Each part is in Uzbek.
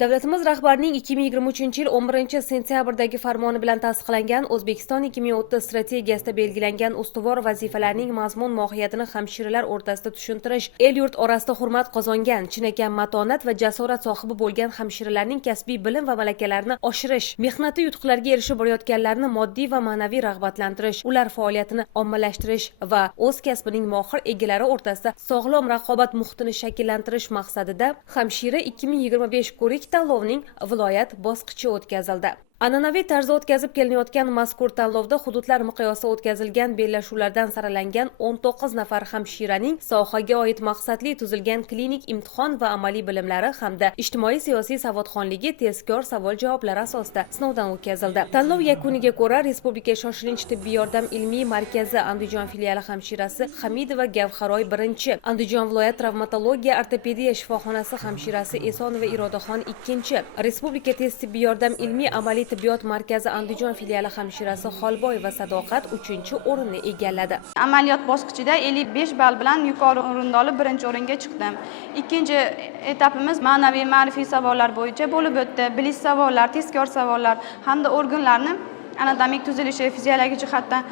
Davlatimiz rahbarining 2023-yil 11-sentyabrdagi farmoni bilan tasdiqlangan O'zbekiston 2030 strategiyasida belgilangan ustuvor vazifalarning mazmun mohiyatini hamshiralar o'rtasida tushuntirish, el-yurt orasida hurmat qozongan, chinakam matonat va jasorat sohibi bo'lgan hamshiralarning kasbiy bilim va malakalarini oshirish, mehnati yutuqlarga erishib borayotganlarni moddiy va ma'naviy rag'batlantirish, ular faoliyatini ommalashtirish va o'z kasbining mohir egalari o'rtasida sog'lom raqobat muhitini shakllantirish maqsadida Hamshira 2025 ko'rik tanlovning viloyat bosqichi o'tkazildi. An'anaviy tarzda o'tkazib kelinayotgan mazkur tanlovda hududlar miqyosida o'tkazilgan bellashuvlardan saralangan 19 nafar hamshiraning sohaga oid maqsadli tuzilgan klinik imtihon va amaliy bilimlari hamda ijtimoiy-siyosiy savodxonligi tezkor savol-javoblar asosida sinovdan o'tkazildi. Tanlov yakuniga ko'ra Respublika shoshilinch tibbiy yordam ilmiy markazi Andijon filiali hamshirasi Hamidova Gavharoy 1, Andijon viloyat travmatologiya ortopediya shifoxonasi hamshirasi Esonova Irodaxon 2, Respublika tez tibbiy yordam ilmiy amaliy tibbiyot markazi Andijon filiali hamshirasi Xolboy va Sadoqat 3-o'rinni egalladi. Amaliyot bosqichida 55 ball bilan yuqori o'rinda olib 1-o'ringa chiqdim. Ikkinchi etapimiz ma'naviy ma'rifiy savollar bo'yicha bo'lib o'tdi. Bilish savollar, tezkor savollar hamda organlarni anatomik tuzilishi, fiziologik jihatdan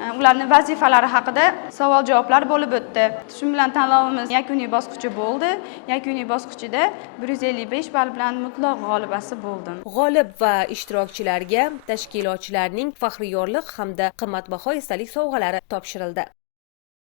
ularning vazifalari haqida savol-javoblar bo'lib o'tdi. Shu bilan tanlovimiz yakuniy bosqichi bo'ldi. Yakuniy bosqichida 155 ball bilan mutlaq g'olibasi bo'ldim. G'olib va ishtirokchilarga tashkilotchilarning faxriyorlik hamda qimmatbaho esdalik sovg'alari topshirildi.